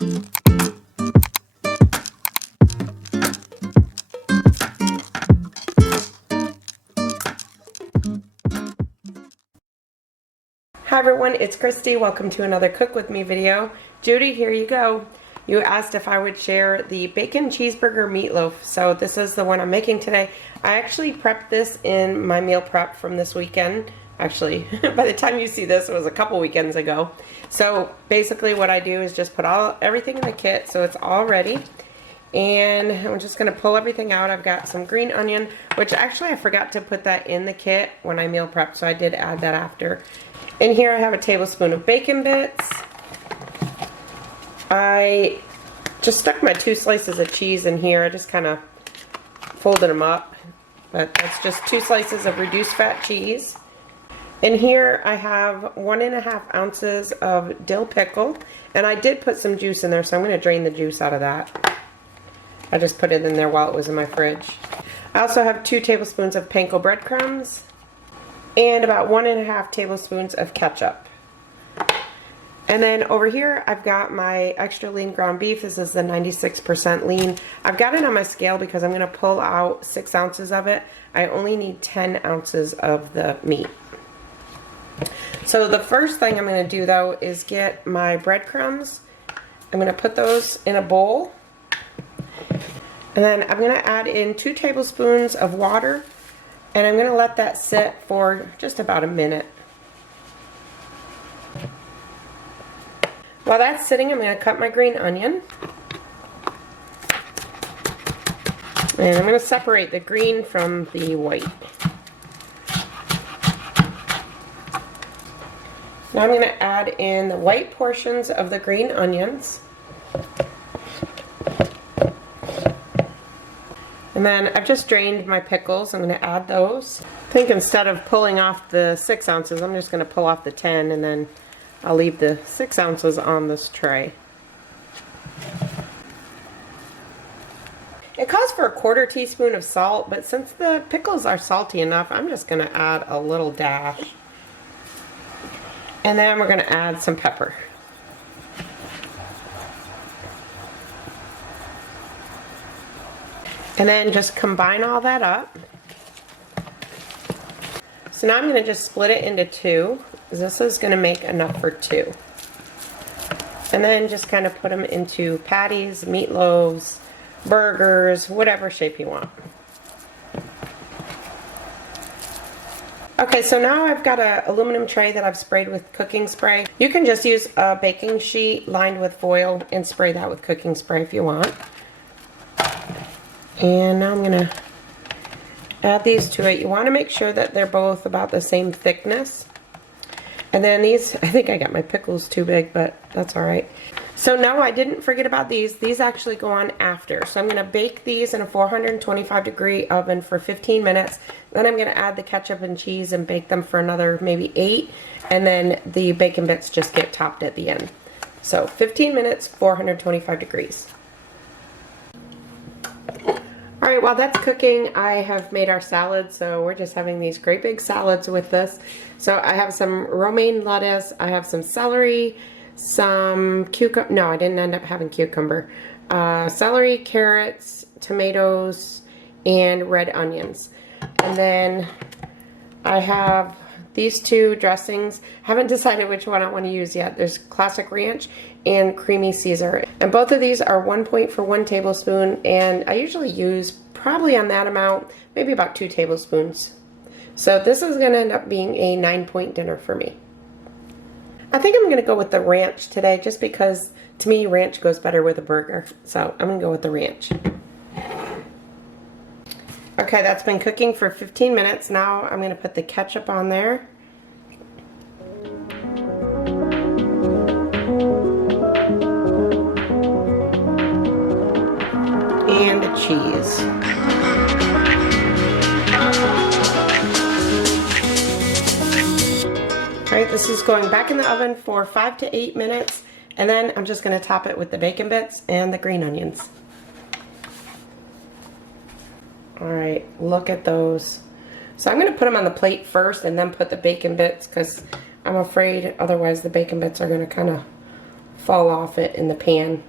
Hi everyone, it's Kristi. Welcome to another Cook With Me video. Judy, here you go. You asked if I would share the bacon cheeseburger meatloaf. So this is the one I'm making today. I actually prepped this in my meal prep from this weekend. Actually, by the time you see this, it was a couple weekends ago. So basically what I do is just put everything in the kit so it's all ready. And I'm just going to pull everything out. I've got some green onion, which actually I forgot to put that in the kit when I meal prepped, so I did add that after. In here I have a tablespoon of bacon bits. I just stuck my 2 slices of cheese in here. I just kind of folded them up. But that's just 2 slices of reduced fat cheese. In here I have 1.5 ounces of dill pickle. And I did put some juice in there, so I'm going to drain the juice out of that. I just put it in there while it was in my fridge. I also have 2 tablespoons of panko breadcrumbs. And about 1.5 tablespoons of ketchup. And then over here I've got my extra lean ground beef. This is the 96% lean. I've got it on my scale because I'm going to pull out 6 ounces of it. I only need 10 ounces of the meat. So the first thing I'm going to do though is get my breadcrumbs. I'm going to put those in a bowl. And then I'm going to add in 2 tablespoons of water. And I'm going to let that sit for just about a minute. While that's sitting, I'm going to cut my green onion. And I'm going to separate the green from the white. Now I'm going to add in the white portions of the green onions. And then I've just drained my pickles. I'm going to add those. I think instead of pulling off the 6 ounces, I'm just going to pull off the 10 and then I'll leave the 6 ounces on this tray. It calls for a 1/4 teaspoon of salt, but since the pickles are salty enough, I'm just going to add a little dash. And then we're going to add some pepper. And then just combine all that up. So now I'm going to just split it into 2. This is going to make enough for 2. And then just kind of put them into patties, meatloaves, burgers, whatever shape you want. Okay, so now I've got an aluminum tray that I've sprayed with cooking spray. You can just use a baking sheet lined with foil and spray that with cooking spray if you want. And now I'm going to add these to it. You want to make sure that they're both about the same thickness. And then these, I think I got my pickles too big, but that's alright. So no, I didn't forget about these. These actually go on after. So I'm going to bake these in a 425-degree oven for 15 minutes. Then I'm going to add the ketchup and cheese and bake them for another maybe 8. And then the bacon bits just get topped at the end. So 15 minutes, 425 degrees. Alright, while that's cooking, I have made our salad, so we're just having these great big salads with this. So I have some romaine lettuce, I have some celery, some cucumber, no, I didn't end up having cucumber, celery, carrots, tomatoes, and red onions. And then I have these 2 dressings. Haven't decided which one I want to use yet. There's classic ranch and creamy Caesar. And both of these are 1 point for 1 tablespoon. And I usually use probably on that amount, maybe about 2 tablespoons. So this is going to end up being a 9-point dinner for me. I think I'm going to go with the ranch today just because to me ranch goes better with a burger. So I'm going to go with the ranch. Okay, that's been cooking for 15 minutes. Now I'm going to put the ketchup on there. And the cheese. Alright, this is going back in the oven for 5 to 8 minutes. And then I'm just going to top it with the bacon bits and the green onions. Alright, look at those. So I'm going to put them on the plate first and then put the bacon bits because I'm afraid otherwise the bacon bits are going to kind of fall off it in the pan.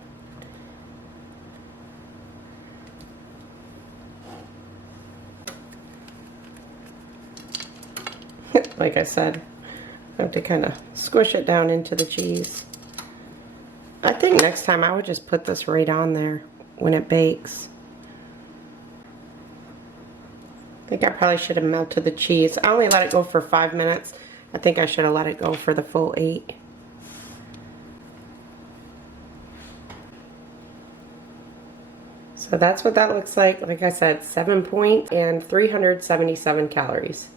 like I said, I have to kind of squish it down into the cheese. I think next time I would just put this right on there when it bakes. I think I probably should have melted the cheese. I only let it go for 5 minutes. I think I should have let it go for the full 8. So that's what that looks like. Like I said, 7 point and 377 calories.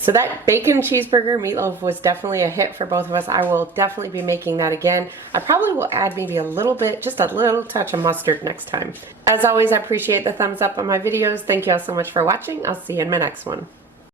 So that bacon cheeseburger meatloaf was definitely a hit for both of us. I will definitely be making that again. I probably will add maybe a little bit, just a little touch of mustard next time. As always, I appreciate the thumbs up on my videos. Thank you all so much for watching. I'll see you in my next one.